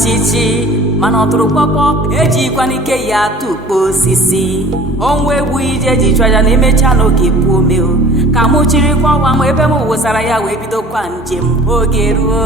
chichi mana ọtụrụ kpọkpọ ejikwa n'ike ya tụkpo osisi ọnwa egwu ije ji chụaja na emecha n'oge pụọ ome ka mụ chiri kwa ọnwa m ebe m wụsara ya wee bidokwa njem oge ruo